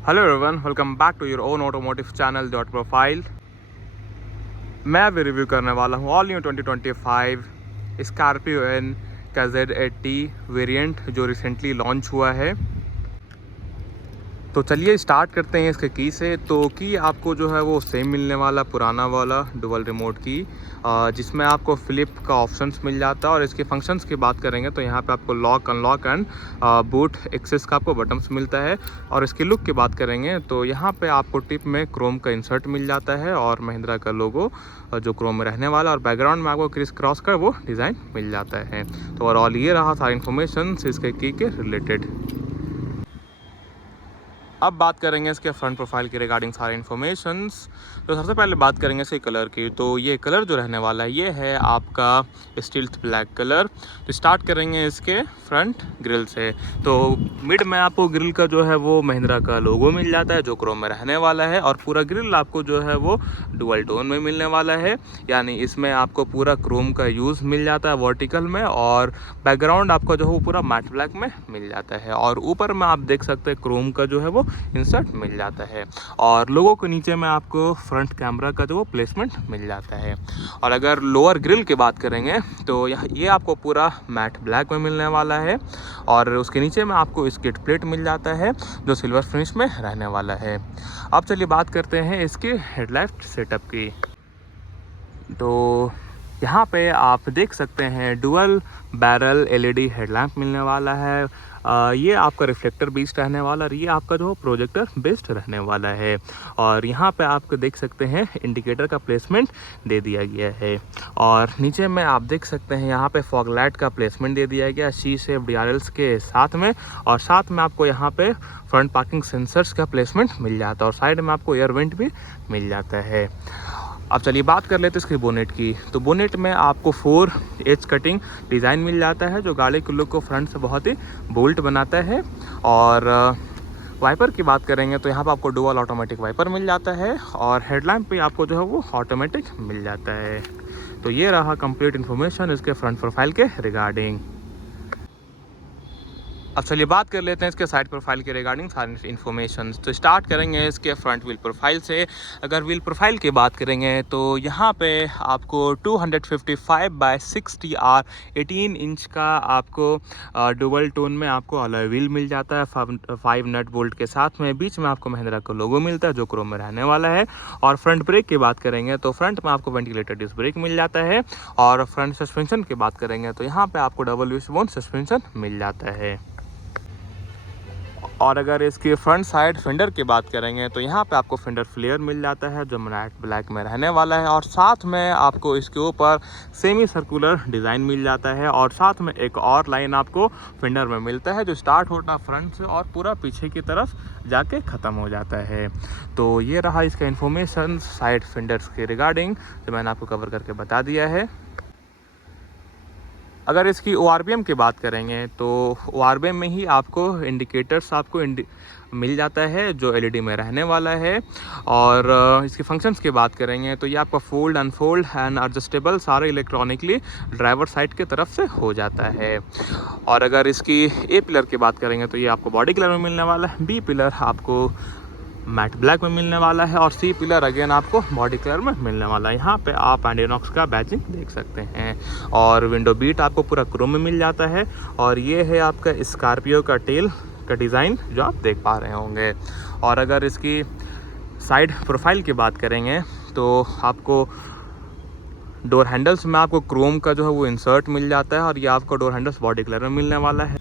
Hello everyone, welcome back to your own automotive channel dot profile. मैं अभी review करने वाला हूँ ऑल न्यू 2025 स्कॉर्पियो एन का Z80 वेरिएंट जो रिसेंटली लॉन्च हुआ है। तो चलिए स्टार्ट करते हैं इसके की से। तो की आपको जो है वो सेम मिलने वाला पुराना वाला डुअल रिमोट की, जिसमें आपको फ्लिप का ऑप्शंस मिल जाता है। और इसके फंक्शंस की बात करेंगे तो यहाँ पे आपको lock, unlock and boot access का आपको बटन्स मिलता है। और इसकी लुक की बात करेंगे तो यहाँ पे आपको टिप में क्रोम का इंसर्ट मिल जाता है और महिंद्रा का लोगो जो क्रोम में रहने वाला, और बैकग्राउंड में आपको क्रिस क्रॉस का वो डिज़ाइन मिल जाता है। तो ओवरऑल ये रहा सारा इन्फॉर्मेशन इसके की के रिलेटेड। अब बात करेंगे इसके फ्रंट प्रोफाइल की रिगार्डिंग सारे इन्फॉर्मेशंस। तो सबसे पहले बात करेंगे इसके कलर की। तो ये कलर जो रहने वाला है ये है आपका स्टील्थ ब्लैक कलर। तो स्टार्ट करेंगे इसके फ्रंट ग्रिल से। तो मिड में आपको ग्रिल का जो है वो महिंद्रा का लोगो मिल जाता है जो क्रोम में रहने वाला है। और पूरा ग्रिल आपको जो है वो डुअल टोन में मिलने वाला है, यानी इसमें आपको पूरा क्रोम का यूज़ मिल जाता है वर्टिकल में। और बैकग्राउंड आपका जो है वो पूरा मैट ब्लैक में मिल जाता है। और ऊपर में आप देख सकते हैं क्रोम का जो है वो इंसर्ट मिल जाता है। और लोगों के नीचे में आपको फ्रंट कैमरा का जो वो प्लेसमेंट मिल जाता है। और अगर लोअर ग्रिल की बात करेंगे तो ये आपको पूरा मैट ब्लैक में मिलने वाला है। और उसके नीचे में आपको स्किड प्लेट मिल जाता है जो सिल्वर फिनिश में रहने वाला है। अब चलिए बात करते हैं इसके हेडलाइट सेटअप की। तो यहाँ पे आप देख सकते हैं डुअल बैरल LED हेडलैम्प मिलने वाला है। ये आपका रिफ्लेक्टर बेस्ड रहने वाला, और ये आपका जो प्रोजेक्टर बेस्ड रहने वाला है। और यहाँ पे आप देख सकते हैं इंडिकेटर का प्लेसमेंट दे दिया गया है। और नीचे में आप देख सकते हैं यहाँ पे फॉग लाइट का प्लेसमेंट दे दिया गया सी शेप DRLs के साथ में। और साथ में आपको यहाँ पे फ्रंट पार्किंग सेंसर्स का प्लेसमेंट मिल जाता है। और साइड में आपको एयर वेंट भी मिल जाता है। अब चलिए बात कर लेते हैं इसके बोनेट की। तो बोनेट में आपको 4 एज कटिंग डिज़ाइन मिल जाता है जो गाड़ी के लुक को फ्रंट से बहुत ही बोल्ट बनाता है। और वाइपर की बात करेंगे तो यहाँ पर आपको डुअल ऑटोमेटिक वाइपर मिल जाता है। और हेडलैम्प पे आपको जो है वो ऑटोमेटिक मिल जाता है। तो ये रहा कंप्लीट इन्फॉर्मेशन इसके फ्रंट प्रोफाइल के रिगार्डिंग। अब चलिए बात कर लेते हैं इसके साइड प्रोफाइल के रिगार्डिंग सारी इन्फॉर्मेशन। तो स्टार्ट करेंगे इसके फ्रंट व्हील प्रोफाइल से। अगर व्हील प्रोफाइल की बात करेंगे तो यहाँ पे आपको 255/60 R 18 इंच का आपको डुअल टोन में आपको अलॉय व्हील मिल जाता है 5 नट बोल्ट के साथ में। बीच में आपको महिंद्रा का लोगो मिलता है जो क्रोम में रहने वाला है। और फ्रंट ब्रेक की बात करेंगे तो फ्रंट में आपको वेंटिलेटेड डिस्क ब्रेक मिल जाता है। और फ्रंट सस्पेंशन की बात करेंगे तो यहाँ पे आपको डबल विशबोन सस्पेंशन मिल जाता है। और अगर इसकी फ्रंट साइड फेंडर की बात करेंगे तो यहाँ पे आपको फेंडर फ्लेयर मिल जाता है जो मैट ब्लैक में रहने वाला है। और साथ में आपको इसके ऊपर सेमी सर्कुलर डिज़ाइन मिल जाता है। और साथ में एक और लाइन आपको फेंडर में मिलता है जो स्टार्ट होता है फ्रंट से और पूरा पीछे की तरफ जाके ख़त्म हो जाता है। तो ये रहा इसका इन्फॉर्मेशन साइड फेंडर्स के रिगार्डिंग जो मैंने आपको कवर करके बता दिया है। अगर इसकी ORBM की बात करेंगे तो ORBM में ही आपको इंडिकेटर्स आपको मिल जाता है जो LED में रहने वाला है। और इसकी फंक्शंस की बात करेंगे तो ये आपका फोल्ड, अनफोल्ड एंड एडजस्टेबल सारे इलेक्ट्रॉनिकली ड्राइवर साइड की तरफ से हो जाता है। और अगर इसकी A पिलर की बात करेंगे तो ये आपको बॉडी कलर में मिलने वाला है। B पिलर आपको मैट ब्लैक में मिलने वाला है। और C पिलर अगेन आपको बॉडी कलर में मिलने वाला है। यहाँ पे आप एंडिनॉक्स का बैजिंग देख सकते हैं। और विंडो बीट आपको पूरा क्रोम में मिल जाता है। और ये है आपका स्कॉर्पियो का टेल का डिज़ाइन जो आप देख पा रहे होंगे। और अगर इसकी साइड प्रोफाइल की बात करेंगे तो आपको डोर हैंडल्स में आपको क्रोम का जो है वो इंसर्ट मिल जाता है। और ये आपको डोर हैंडल्स बॉडी कलर में मिलने वाला है।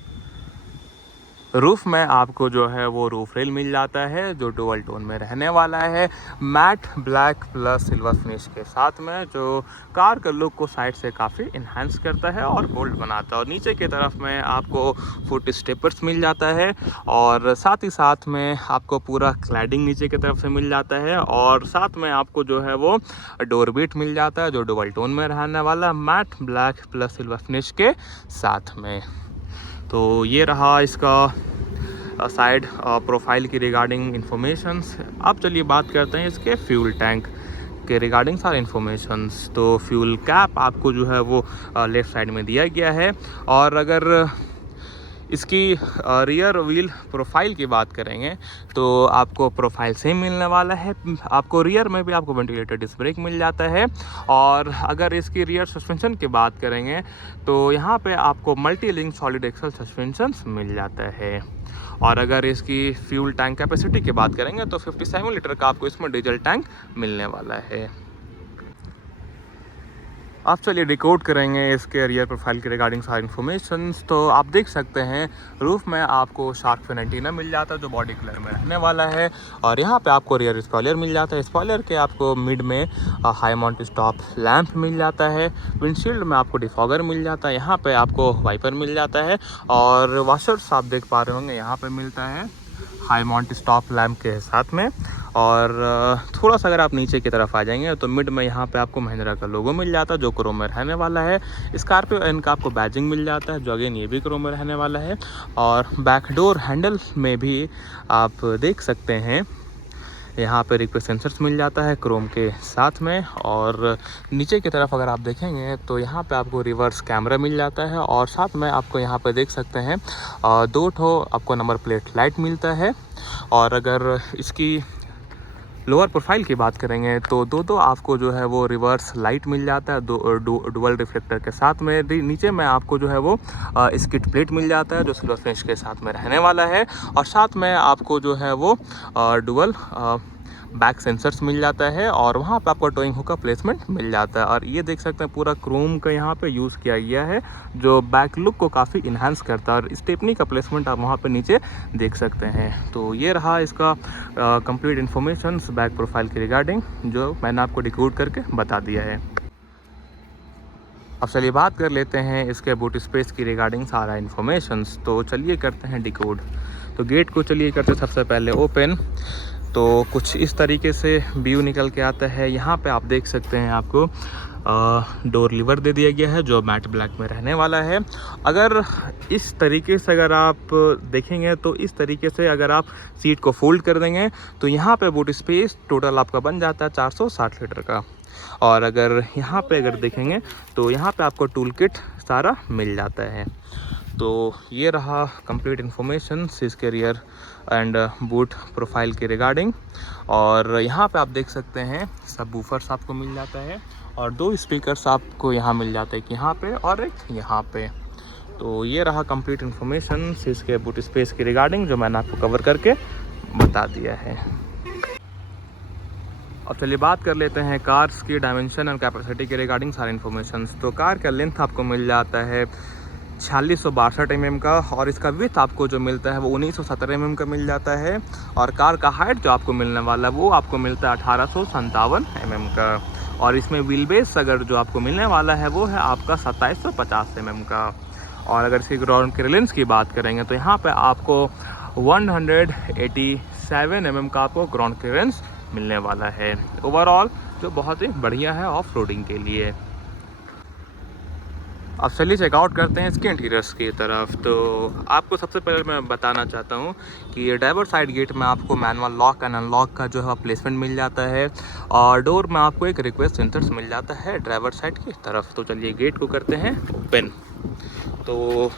रूफ़ में आपको जो है वो रूफ रेल मिल जाता है जो डुअल टोन में रहने वाला है matte black plus silver finish के साथ में, जो कार का लुक को साइड से काफ़ी इन्हांस करता है और बोल्ड बनाता है। और नीचे की तरफ में आपको फुट स्टेपर्स मिल जाता है। और साथ ही साथ में आपको पूरा क्लैडिंग नीचे की तरफ से मिल जाता है। और साथ में आपको जो है वो डोर बीट मिल जाता है जो डुअल टोन में रहने वाला matte black plus silver finish के साथ में। तो ये रहा इसका साइड प्रोफाइल की रिगार्डिंग इन्फॉर्मेशंस। अब चलिए बात करते हैं इसके फ्यूल टैंक के रिगार्डिंग सारे इन्फॉर्मेशंस। तो फ्यूल कैप आपको जो है वो लेफ़्ट साइड में दिया गया है। और अगर इसकी रियर व्हील प्रोफाइल की बात करेंगे तो आपको प्रोफाइल सेम मिलने वाला है। आपको रियर में भी आपको वेंटिलेटेड डिस्क ब्रेक मिल जाता है। और अगर इसकी रियर सस्पेंशन की बात करेंगे तो यहाँ पे आपको multi link solid axle suspension मिल जाता है। और अगर इसकी फ्यूल टैंक कैपेसिटी की बात करेंगे तो 57 लीटर का आपको इसमें डीजल टैंक मिलने वाला है। आप चलिए डिकोड करेंगे इसके रियर प्रोफाइल के रिगार्डिंग सारी इन्फॉर्मेशन। तो आप देख सकते हैं रूफ में आपको शार्क फिन एंटीना मिल जाता है जो बॉडी कलर में रहने वाला है। और यहाँ पे आपको रियर स्पॉइलर मिल जाता है। स्पॉइलर के आपको मिड में हाई माउंट स्टॉप लैंप मिल जाता है। विंडशील्ड में आपको डिफॉगर मिल जाता है। यहाँ पे आपको वाइपर मिल जाता है। और वॉशर्स आप देख पा रहे होंगे यहाँ पे मिलता है हाई माउंट स्टॉप लैंप के साथ में। और थोड़ा सा अगर आप नीचे की तरफ आ जाएंगे तो मिड में यहाँ पे आपको महिंद्रा का लोगो मिल जाता है जो क्रोम में रहने वाला है। स्कॉर्पियो एन का आपको बैजिंग मिल जाता है जो अगेन ये भी क्रोम में रहने वाला है। और बैक डोर हैंडल में भी आप देख सकते हैं यहाँ पे रिक्वेस्ट सेंसर्स मिल जाता है क्रोम के साथ में। और नीचे की तरफ अगर आप देखेंगे तो यहाँ पे आपको रिवर्स कैमरा मिल जाता है। और साथ में आपको यहाँ पे देख सकते हैं 2 ठो आपको नंबर प्लेट लाइट मिलता है। और अगर इसकी लोअर प्रोफाइल की बात करेंगे तो दो आपको जो है वो रिवर्स लाइट मिल जाता है डुअल रिफ्लेक्टर के साथ में। नीचे में आपको जो है वो स्किड प्लेट मिल जाता है जो सिल्वर फिनिश के साथ में रहने वाला है। और साथ में आपको जो है वो डुअल बैक सेंसर्स मिल जाता है। और वहाँ पे आपको टोइंग हुक का प्लेसमेंट मिल जाता है। और ये देख सकते हैं पूरा क्रोम का यहाँ पे यूज़ किया गया है जो बैक लुक को काफ़ी इन्हांस करता है। और स्टेपनी का प्लेसमेंट आप वहाँ पे नीचे देख सकते हैं। तो ये रहा इसका कंप्लीट इन्फॉर्मेशन बैक प्रोफाइल के रिगार्डिंग जो मैंने आपको डिकोड करके बता दिया है। अब चलिए बात कर लेते हैं इसके बूट स्पेस की रिगार्डिंग सारा इन्फॉर्मेशन। तो चलिए करते हैं डिकोड। तो गेट को चलिए करते सबसे पहले ओपन। तो कुछ इस तरीके से व्यू निकल के आता है। यहाँ पे आप देख सकते हैं आपको डोर लीवर दे दिया गया है जो मैट ब्लैक में रहने वाला है। अगर इस तरीके से अगर आप देखेंगे तो इस तरीके से अगर आप सीट को फोल्ड कर देंगे तो यहाँ पे बूट स्पेस टोटल आपका बन जाता है 460 लीटर का। और अगर यहाँ पे अगर देखेंगे तो यहाँ पे आपको टूल किट सारा मिल जाता है। तो ये रहा कंप्लीट इन्फॉर्मेशन इसके रियर एंड बूट प्रोफाइल के रिगार्डिंग। और यहाँ पे आप देख सकते हैं सबवूफर्स आपको मिल जाता है और 2 स्पीकर्स आपको यहाँ मिल जाते हैं, एक यहाँ पे और एक यहाँ पे। तो ये रहा कंप्लीट इन्फॉर्मेशन इसके बूट स्पेस की रिगार्डिंग जो मैंने आपको कवर करके बता दिया है। अब चलिए बात कर लेते हैं कार्स की डायमेंशन एंड कैपेसिटी के रिगार्डिंग सारे इन्फॉर्मेशन। तो कार का लेंथ आपको मिल जाता है 4662 mm का। और इसका विथ आपको जो मिलता है वो 1917 mm का मिल जाता है। और कार का हाइट जो आपको मिलने वाला है वो आपको मिलता है 1857 mm का। और इसमें व्हील बेस अगर जो आपको मिलने वाला है वो है आपका 2750 mm का। और अगर इसकी ग्राउंड क्लियरेंस की बात करेंगे तो यहाँ पे आपको 187 mm का आपको ग्राउंड क्लियरेंस मिलने वाला है ओवरऑल, जो बहुत ही बढ़िया है ऑफ रोडिंग के लिए। अब चलिए चेकआउट करते हैं इसके इंटीरियर्स की तरफ। तो आपको सबसे पहले मैं बताना चाहता हूँ कि ये ड्राइवर साइड गेट में आपको मैनुअल लॉक एंड अनलॉक का जो है प्लेसमेंट मिल जाता है। और डोर में आपको एक रिक्वेस्ट सेंसर्स मिल जाता है ड्राइवर साइड की तरफ। तो चलिए गेट को करते हैं ओपन। तो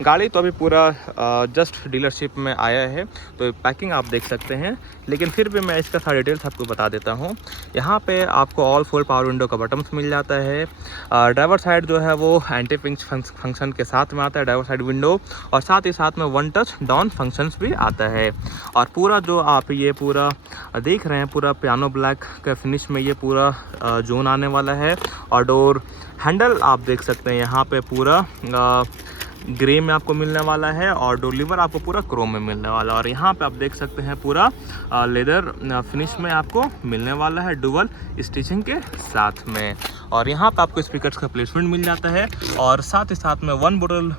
गाड़ी तो अभी पूरा जस्ट डीलरशिप में आया है तो पैकिंग आप देख सकते हैं, लेकिन फिर भी मैं इसका सारा डिटेल्स आपको बता देता हूँ। यहाँ पे आपको ऑल 4 पावर विंडो का बटन्स मिल जाता है। ड्राइवर साइड जो है वो एंटी पिंच फंक्शन के साथ में आता है ड्राइवर साइड विंडो। और साथ ही साथ में 1 टच डाउन फंक्शंस भी आता है। और पूरा जो आप ये पूरा देख रहे हैं पूरा पियानो ब्लैक का फिनिश में ये पूरा जोन आने वाला है। और डोर हैंडल आप देख सकते हैं यहाँ पे पूरा ग्रे में आपको मिलने वाला है। और डोर लीवर आपको पूरा क्रोम में मिलने वाला है। और यहाँ पे आप देख सकते हैं पूरा लेदर फिनिश में आपको मिलने वाला है डुअल स्टिचिंग के साथ में। और यहाँ पे आपको स्पीकर्स का प्लेसमेंट मिल जाता है। और साथ ही साथ में 1 बोतल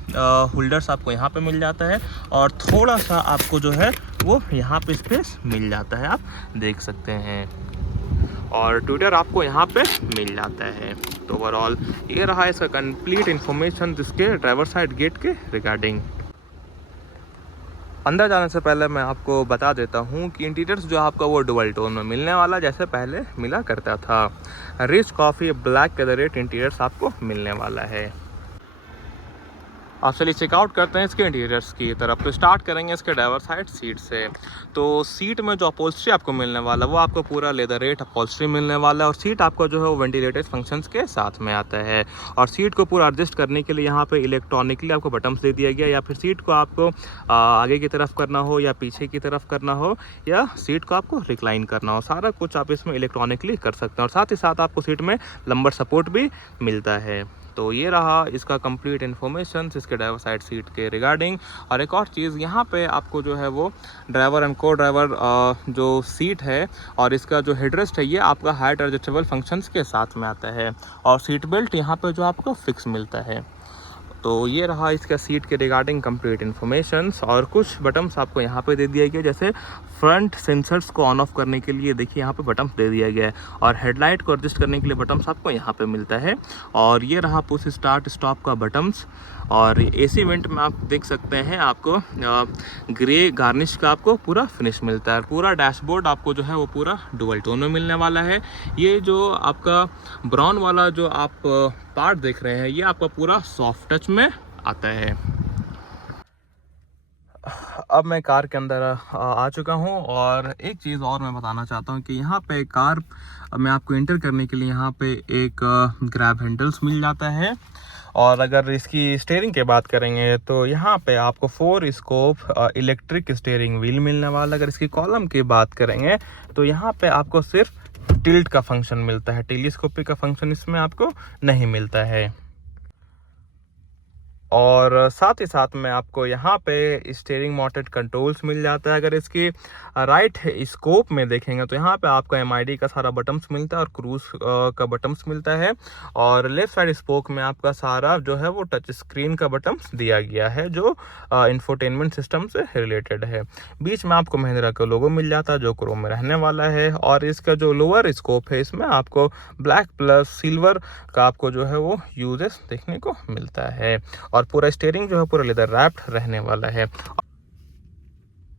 होल्डर्स आपको यहाँ पे मिल जाता है। और थोड़ा सा आपको जो है वो यहाँ पे स्पेस मिल जाता है, आप देख सकते हैं। और ट्विटर आपको यहाँ पे मिल जाता है। तो ओवरऑल ये रहा इसका कंप्लीट इन्फॉर्मेशन जिसके ड्राइवर साइड गेट के रिगार्डिंग। अंदर जाने से पहले मैं आपको बता देता हूँ कि इंटीरियर्स जो आपका वो डुअल टोन में मिलने वाला जैसे पहले मिला करता था। रिच कॉफ़ी ब्लैक के रेट इंटीरियर्स आपको मिलने वाला है। आप चलिए चेकआउट करते हैं इसके इंटीरियर्स की तरफ। तो स्टार्ट करेंगे इसके ड्राइवर साइड सीट से। तो सीट में जो अपॉल्स्ट्री आपको मिलने वाला है वो आपको पूरा लेदर रेट अपॉल्स्ट्री मिलने वाला है, और सीट आपको जो है वो वेंटिलेटेड फंक्शंस के साथ में आता है। और सीट को पूरा एडजस्ट करने के लिए यहाँ पे इलेक्ट्रॉनिकली आपको बटन्स दे दिया गया, या फिर सीट को आपको आगे की तरफ करना हो या पीछे की तरफ करना हो, या सीट को आपको रिक्लाइन करना हो, सारा कुछ आप इसमें इलेक्ट्रॉनिकली कर सकते हैं। और साथ ही साथ आपको सीट में लंबर सपोर्ट भी मिलता है। तो ये रहा इसका कंप्लीट इन्फॉर्मेशन इसके ड्राइवर साइड सीट के रिगार्डिंग। और एक और चीज़ यहाँ पे आपको जो है वो ड्राइवर एंड को ड्राइवर जो सीट है और इसका जो हेडरेस्ट है ये आपका हाइट एडजस्टेबल फंक्शंस के साथ में आता है। और सीट बेल्ट यहाँ पे जो आपको फिक्स मिलता है। तो ये रहा इसका सीट के रिगार्डिंग कंप्लीट इन्फॉर्मेशंस। और कुछ बटन्स आपको यहाँ पे दे दिया गया, जैसे फ्रंट सेंसर्स को ऑन ऑफ करने के लिए देखिए यहाँ पे बटन्स दे दिया गया है, और हेडलाइट को एडजस्ट करने के लिए बटन्स आपको यहाँ पे मिलता है। और ये रहा पुश स्टार्ट स्टॉप का बटन्स। और एसी वेंट में आप देख सकते हैं आपको ग्रे गार्निश का आपको पूरा फिनिश मिलता है। पूरा डैशबोर्ड आपको जो है वो पूरा डुअल टोन में मिलने वाला है। ये जो आपका ब्राउन वाला जो आप पार्ट देख रहे हैं ये आपका पूरा सॉफ्ट टच में आता है। अब मैं कार के अंदर आ चुका हूँ, और एक चीज़ और मैं बताना चाहता हूँ कि यहाँ पे कार में आपको एंटर करने के लिए यहाँ पे एक ग्रैब हैंडल्स मिल जाता है। और अगर इसकी स्टीयरिंग की बात करेंगे तो यहाँ पे आपको 4 स्कोप इलेक्ट्रिक स्टीयरिंग व्हील मिलने वाला। अगर इसकी कॉलम की बात करेंगे तो यहाँ पे आपको सिर्फ टिल्ट का फंक्शन मिलता है, टेलीस्कोपिक का फंक्शन इसमें आपको नहीं मिलता है। और साथ ही साथ में आपको यहाँ पे स्टीयरिंग माउंटेड कंट्रोल्स मिल जाता है। अगर इसकी राइट स्कोप में देखेंगे तो यहाँ पे आपको MID का सारा बटन्स मिलता है और क्रूज का बटन्स मिलता है। और लेफ्ट साइड स्पोक में आपका सारा जो है वो टच स्क्रीन का बटन्स दिया गया है जो इंफोटेनमेंट सिस्टम से रिलेटेड है। बीच में आपको महिंद्रा का लोगो मिल जाता है जो क्रोम में रहने वाला है। और इसका जो लोअर स्कोप है इसमें आपको ब्लैक प्लस सिल्वर का आपको जो है वो यूजेस देखने को मिलता है। और पूरा स्टीयरिंग जो है पूरा लेदर रैप्ड रहने वाला है।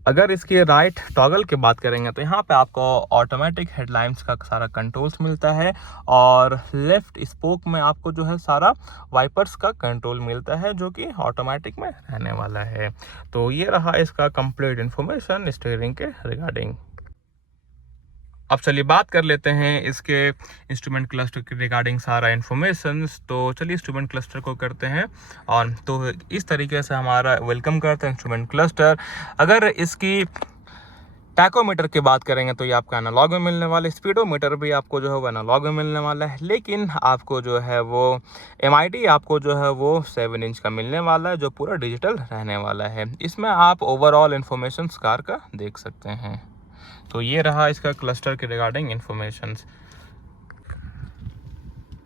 अगर इसकी राइट टॉगल की बात करेंगे तो यहाँ पे आपको ऑटोमेटिक हेडलाइट्स का सारा कंट्रोल्स मिलता है, और लेफ्ट स्पोक में आपको जो है सारा वाइपर्स का कंट्रोल मिलता है जो कि ऑटोमेटिक में रहने वाला है। तो ये रहा इसका कंप्लीट इन्फॉर्मेशन स्टीयरिंग के रिगार्डिंग। अब चलिए बात कर लेते हैं इसके इंस्ट्रूमेंट क्लस्टर के रिगार्डिंग सारा इन्फॉर्मेशन। तो चलिए इंस्ट्रूमेंट क्लस्टर को करते हैं। और तो इस तरीके से हमारा वेलकम करते हैं इंस्ट्रूमेंट क्लस्टर। अगर इसकी टैकोमीटर की बात करेंगे तो ये आपका एनालॉग में मिलने वाला है। स्पीडोमीटर भी आपको जो है वो एनालॉग में मिलने वाला है, लेकिन आपको जो है वो MID आपको जो है वो 7 इंच का मिलने वाला है जो पूरा डिजिटल रहने वाला है। इसमें आप ओवरऑल इन्फॉर्मेशन कार का देख सकते हैं। तो ये रहा इसका क्लस्टर के रिगार्डिंग इन्फॉर्मेशन।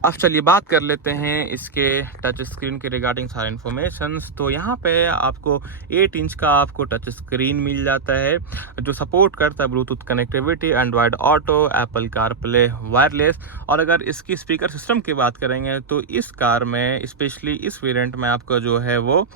अब चलिए बात कर लेते हैं इसके टच स्क्रीन के रिगार्डिंग सारे इन्फॉर्मेशन। तो यहाँ पे आपको 8 इंच का आपको टच स्क्रीन मिल जाता है जो सपोर्ट करता है Bluetooth connectivity, Android auto, Apple CarPlay wireless. और अगर इसकी स्पीकर सिस्टम की बात करेंगे तो इस कार में स्पेशली इस वेरिएंट में आपका जो है वो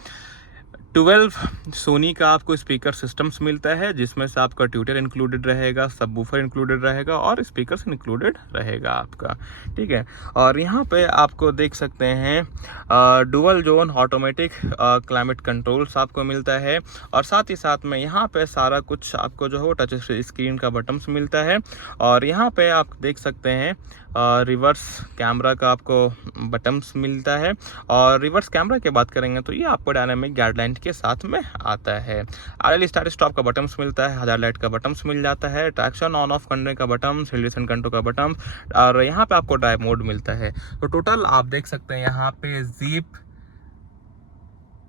12 सोनी का आपको स्पीकर सिस्टम्स मिलता है, जिसमें से आपका ट्यूटर इंक्लूडेड रहेगा, सबवूफर इंक्लूडेड रहेगा और स्पीकर्स इंक्लूडेड रहेगा आपका। ठीक है। और यहाँ पे आपको देख सकते हैं dual zone automatic climate controls आपको मिलता है। और साथ ही साथ में यहाँ पे सारा कुछ आपको जो है टच स्क्रीन का बटन्स मिलता है। और यहाँ पे आप देख सकते हैं रिवर्स कैमरा का आपको बटन्स मिलता है। और रिवर्स कैमरा की बात करेंगे तो ये आपको डायनामिक गाइडलाइन के साथ में आता है। RL स्टार्ट स्टॉप का बटन्स मिलता है, हज़ार लाइट का बटन्स मिल जाता है, ट्रैक्शन ऑन ऑफ करने का बटन, हिल डिसेंट कंट्रोल का बटन, और यहाँ पे आपको ड्राइव मोड मिलता है। तो टोटल आप देख सकते हैं यहाँ पे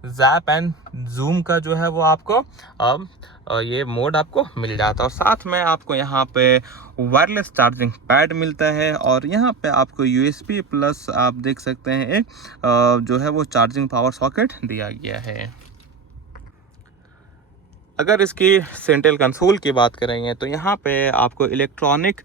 ज़ैप एंड जूम का जो है वो आपको अब ये मोड आपको मिल जाता है। और साथ में आपको यहाँ पे वायरलेस चार्जिंग पैड मिलता है। और यहाँ पे आपको USB प्लस आप देख सकते हैं एक जो है वो चार्जिंग पावर सॉकेट दिया गया है। अगर इसकी सेंट्रल कंसोल की बात करेंगे तो यहाँ पे आपको इलेक्ट्रॉनिक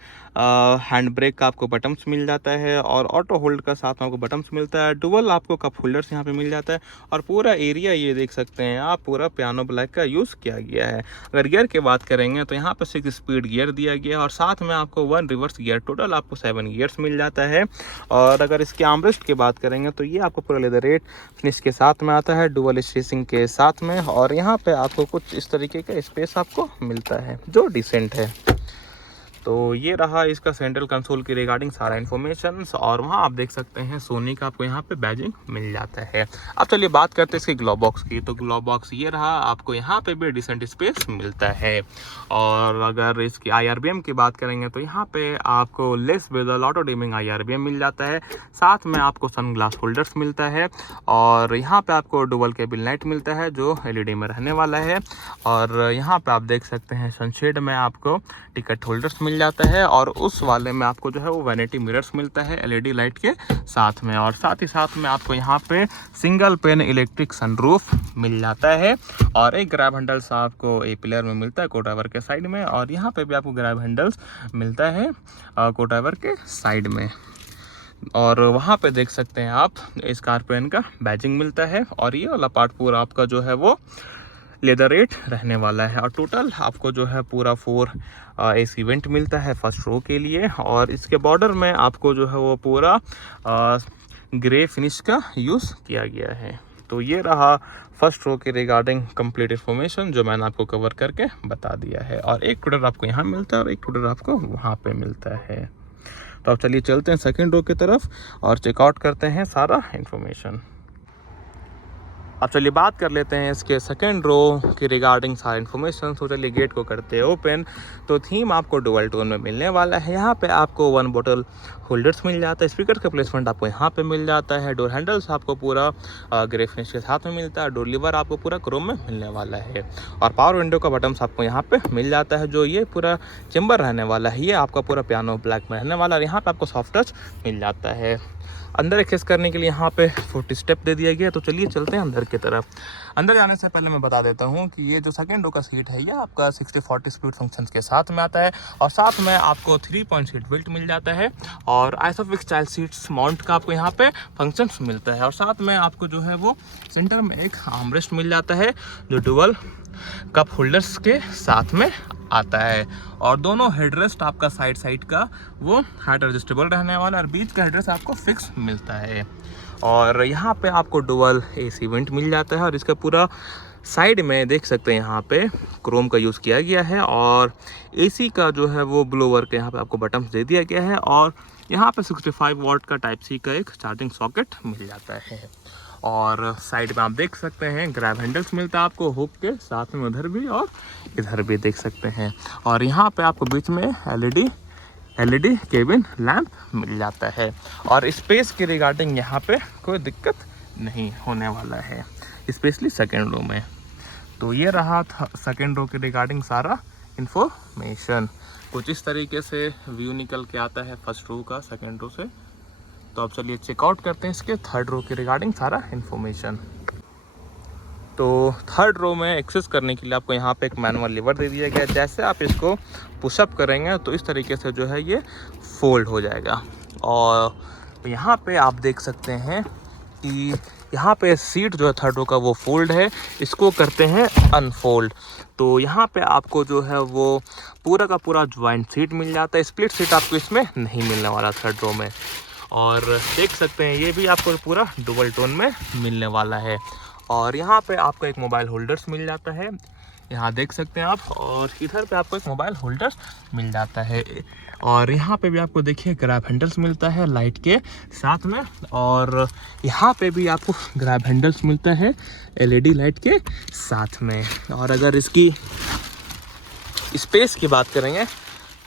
हैंड ब्रेक का आपको बटन्स मिल जाता है और ऑटो होल्ड का साथ में आपको बटन्स मिलता है। डुअल आपको कप होल्डर्स यहाँ पे मिल जाता है और पूरा एरिया ये देख सकते हैं आप, पूरा पियानो ब्लैक का यूज़ किया गया है। अगर गियर की बात करेंगे तो यहाँ पे 6 स्पीड गियर दिया गया है और साथ में आपको 1 रिवर्स गियर, टोटल आपको 7 गियर्स मिल जाता है। और अगर इसके आर्मरेस्ट की बात करेंगे तो ये आपको पूरा लेदर फिनिश के साथ में आता है, डुअल स्टिचिंग के साथ में। और यहाँ पे आपको कुछ इस तरीके का स्पेस आपको मिलता है जो डिसेंट है। तो ये रहा इसका सेंट्रल कंसोल की रिगार्डिंग सारा इन्फॉर्मेशन। और वहाँ आप देख सकते हैं सोनी का आपको यहाँ पे बैजिंग मिल जाता है। अब चलिए बात करते हैं इसके ग्लोव बॉक्स की। तो ग्लोव बॉक्स ये रहा, आपको यहाँ पे भी डिसेंट स्पेस मिलता है। और अगर इसकी IRBM की बात करेंगे तो यहाँ पे आपको less bezel auto dimming IRBM मिल जाता है, साथ में आपको सन ग्लास होल्डर्स मिलता है और यहाँ पे आपको डुअल केबल लाइट मिलता है जो LED में रहने वाला है। और यहाँ पे आप देख सकते हैं सनशेड में आपको टिकट होल्डर्स मिल जाता है और उस वाले में आपको जो है वो वैनिटी मिरर्स मिलता है LED लाइट के साथ में। और साथ ही साथ में आपको यहाँ पे सिंगल पेन इलेक्ट्रिक सनरूफ मिल जाता है और एक ग्रैब हैंडल्स आपको ए पिलर में मिलता है कोड्राइवर के साइड में, और यहाँ पे भी आपको ग्रैब हैंडल्स मिलता है कोड्राइवर के साइड में। और वहाँ पे देख सकते हैं आप स्कॉर्पियन का बैजिंग मिलता है और ये वाला पार्ट पूरा आपका जो है वो लेदर रेट रहने वाला है। और टोटल आपको जो है पूरा 4 AC वेंट मिलता है फर्स्ट रो के लिए। और इसके बॉर्डर में आपको जो है वो पूरा ग्रे फिनिश का यूज़ किया गया है। तो ये रहा फर्स्ट रो के रिगार्डिंग कंप्लीट इन्फॉर्मेशन जो मैंने आपको कवर करके बता दिया है। और एक टूटर आपको यहाँ मिलता है और एक टूटर आपको वहाँ पे मिलता है। तो अब चलिए चलते हैं सेकेंड रो की तरफ और चेकआउट करते हैं सारा इन्फॉर्मेशन। अब चलिए बात कर लेते हैं इसके सेकेंड रो की रिगार्डिंग सारा इन्फॉर्मेशन। तो चलिए गेट को करते हैं ओपन। तो थीम आपको डुअल टोन में मिलने वाला है। यहाँ पे आपको 1 बॉटल होल्डर्स मिल जाता है, स्पीकर का प्लेसमेंट आपको यहाँ पे मिल जाता है, डोर हैंडल्स आपको पूरा ग्रे फिनिश के साथ में मिलता है, डोर लीवर आपको पूरा क्रोम में मिलने वाला है और पावर विंडो का बटन्स आपको यहाँ पे मिल जाता है। जो ये पूरा चेम्बर रहने वाला है ये आपका पूरा पियानो ब्लैक में रहने वाला है। यहाँ पर आपको सॉफ्ट टच मिल जाता है। अंदर एक्सेस करने के लिए यहाँ पे 40 स्टेप दे दिया गया। तो चलिए चलते हैं अंदर की तरफ। अंदर जाने से पहले मैं बता देता हूँ कि ये जो सेकेंड रो का सीट है ये आपका 60-40 स्पीड फंक्शंस के साथ में आता है और साथ में आपको 3-point सीट बेल्ट मिल जाता है और आइसोफिक्स स्टाइल सीट्स माउंट का आपको यहाँ पे फंक्शंस मिलता है। और साथ में आपको जो है वो सेंटर में एक आर्मरेस्ट मिल जाता है जो डुअल कप होल्डर्स के साथ में आता है और दोनों हेडरेस्ट आपका साइड का वो हाइट एडजस्टेबल रहने वाला और बीच का हेडरेस्ट आपको फिक्स मिलता है। और यहाँ पे आपको डुअल AC वेंट मिल जाता है और इसका पूरा साइड में देख सकते हैं यहाँ पे क्रोम का यूज़ किया गया है और AC का जो है वो ब्लोअर के यहाँ पे आपको बटन्स दे दिया गया है और यहाँ पे 65 वाट का टाइप C का एक चार्जिंग सॉकेट मिल जाता है। और साइड में आप देख सकते हैं ग्रैब हैंडल्स मिलता है आपको हुक के साथ में, उधर भी और इधर भी देख सकते हैं। और यहाँ पे आपको बीच में LED केबिन लैंप मिल जाता है और स्पेस के रिगार्डिंग यहाँ पे कोई दिक्कत नहीं होने वाला है, स्पेशली सेकेंड रो में। तो ये रहा था सेकेंड रो के रिगार्डिंग सारा इन्फॉर्मेशन। कुछ इस तरीके से व्यू निकल के आता है फर्स्ट रो का सेकेंड रो से। तो अब चलिए चेकआउट करते हैं इसके थर्ड रो के रिगार्डिंग सारा इन्फॉर्मेशन। तो थर्ड रो में एक्सेस करने के लिए आपको यहाँ पे एक मैनुअल लीवर दे दिया गया है। जैसे आप इसको पुशअप करेंगे तो इस तरीके से जो है ये फोल्ड हो जाएगा और यहाँ पे आप देख सकते हैं कि यहाँ पे सीट जो है थर्ड रो का वो फोल्ड है, इसको करते हैं अनफोल्ड। तो यहाँ पे आपको जो है वो पूरा का पूरा ज्वाइंट सीट मिल जाता है, स्प्लिट सीट आपको इसमें नहीं मिलने वाला थर्ड रो में। और देख सकते हैं ये भी आपको पूरा डुअल टोन में मिलने वाला है। और यहाँ पे आपको एक मोबाइल होल्डर्स मिल जाता है, यहाँ देख सकते हैं आप, और इधर पे आपको एक मोबाइल होल्डर्स मिल जाता है। और यहाँ पे भी आपको देखिए ग्रैब हैंडल्स मिलता है लाइट के साथ में और यहाँ पे भी आपको ग्रैब हैंडल्स मिलता है LED लाइट के साथ में। और अगर इसकी स्पेस की बात करेंगे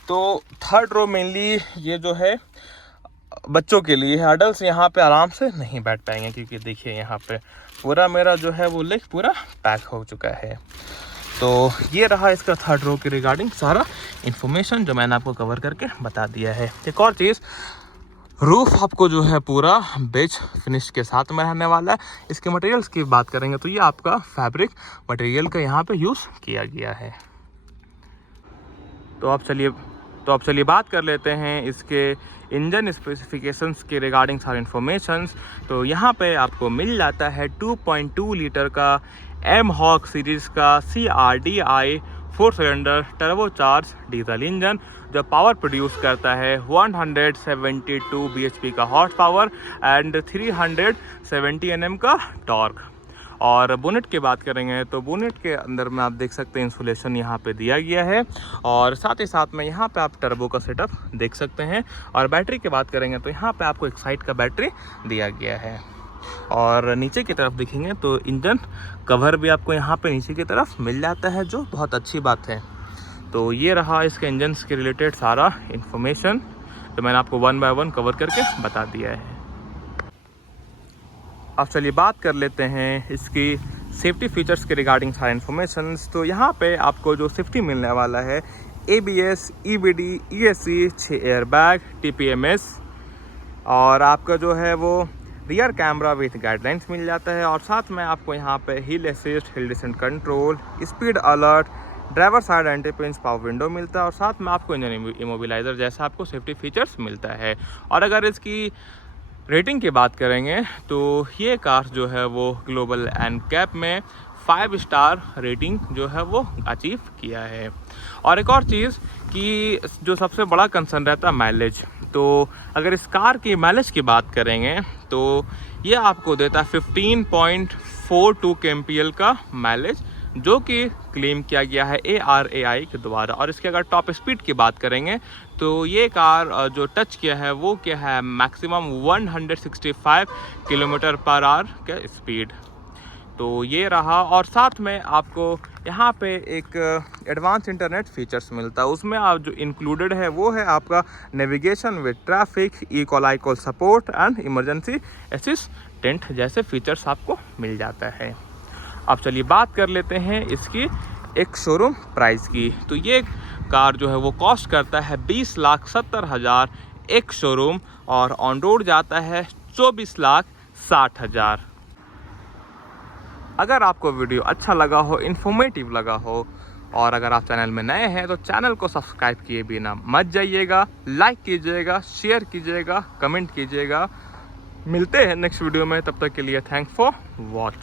तो थर्ड रो मेनली ये जो है बच्चों के लिए है, अडल्ट्स यहाँ पे आराम से नहीं बैठ पाएंगे क्योंकि देखिए यहाँ पे पूरा मेरा जो है वो लेग पूरा पैक हो चुका है। तो ये रहा इसका थर्ड रो के रिगार्डिंग सारा इन्फॉर्मेशन जो मैंने आपको कवर करके बता दिया है। एक और चीज़, रूफ आपको जो है पूरा बेज फिनिश के साथ में रहने वाला है। इसके मटेरियल्स की बात करेंगे तो ये आपका फैब्रिक मटेरियल का यहाँ पे यूज़ किया गया है। तो आप चलिए बात कर लेते हैं इसके इंजन स्पेसिफिकेशंस के रिगार्डिंग सारे इन्फॉर्मेशंस। तो यहाँ पे आपको मिल जाता है 2.2 लीटर का एमहॉक सीरीज़ का CRDI 4 cylinder turbocharge diesel engine, जो पावर प्रोड्यूस करता है 172 bhp का हॉर्स पावर एंड 370 Nm का टॉर्क। और बोनेट की बात करेंगे तो बोनेट के अंदर में आप देख सकते हैं इंसुलेशन यहाँ पे दिया गया है, और साथ ही साथ में यहाँ पे आप टर्बो का सेटअप देख सकते हैं। और बैटरी की बात करेंगे तो यहाँ पे आपको एक साइड का बैटरी दिया गया है। और नीचे की तरफ देखेंगे तो इंजन कवर भी आपको यहाँ पे नीचे की तरफ मिल जाता है, जो बहुत अच्छी बात है। तो ये रहा इसके इंजन के रिलेटेड सारा इन्फॉर्मेशन, तो मैंने आपको 1 बाय 1 कवर करके बता दिया है। अब चलिए बात कर लेते हैं इसकी सेफ्टी फीचर्स के रिगार्डिंग सारे इन्फॉर्मेशंस। तो यहाँ पे आपको जो सेफ्टी मिलने वाला है ABS, EBD, ESC, 6 air bag, TPMS, और आपका जो है वो रियर कैमरा विथ गाइडलाइंस मिल जाता है। और साथ में आपको यहाँ पे हिल assist, hill descent control, speed alert, driver side anti pinch power window मिलता है, और साथ में आपको इंजन इमोबिलाइजर जैसा आपको सेफ्टी फीचर्स मिलता है। और अगर इसकी रेटिंग की बात करेंगे तो ये कार जो है वो ग्लोबल NCAP में 5 स्टार रेटिंग जो है वो अचीव किया है। और एक और चीज़ कि जो सबसे बड़ा कंसर्न रहता है माइलेज, तो अगर इस कार की माइलेज की बात करेंगे तो ये आपको देता है 15.42 kmpl का माइलेज, जो कि क्लेम किया गया है ARAI के द्वारा। और इसके अगर टॉप स्पीड की बात करेंगे तो ये कार जो टच किया है वो क्या है मैक्सिमम 165 किलोमीटर पर आवर का स्पीड। तो ये रहा। और साथ में आपको यहाँ पे एक एडवांस इंटरनेट फीचर्स मिलता है, उसमें आप जो इंक्लूडेड है वो है आपका navigation with traffic, E call support and emergency assistant जैसे फीचर्स आपको मिल जाता है। अब चलिए बात कर लेते हैं इसकी एक शोरूम प्राइस की। तो ये कार जो है वो कॉस्ट करता है 20,70,000 एक शोरूम, और ऑन रोड जाता है 24,60,000। अगर आपको वीडियो अच्छा लगा हो, इन्फॉर्मेटिव लगा हो, और अगर आप चैनल में नए हैं तो चैनल को सब्सक्राइब किए बिना मत जाइएगा, लाइक कीजिएगा, शेयर कीजिएगा, कमेंट कीजिएगा। मिलते हैं नेक्स्ट वीडियो में, तब तक के लिए थैंक्स फॉर वॉच।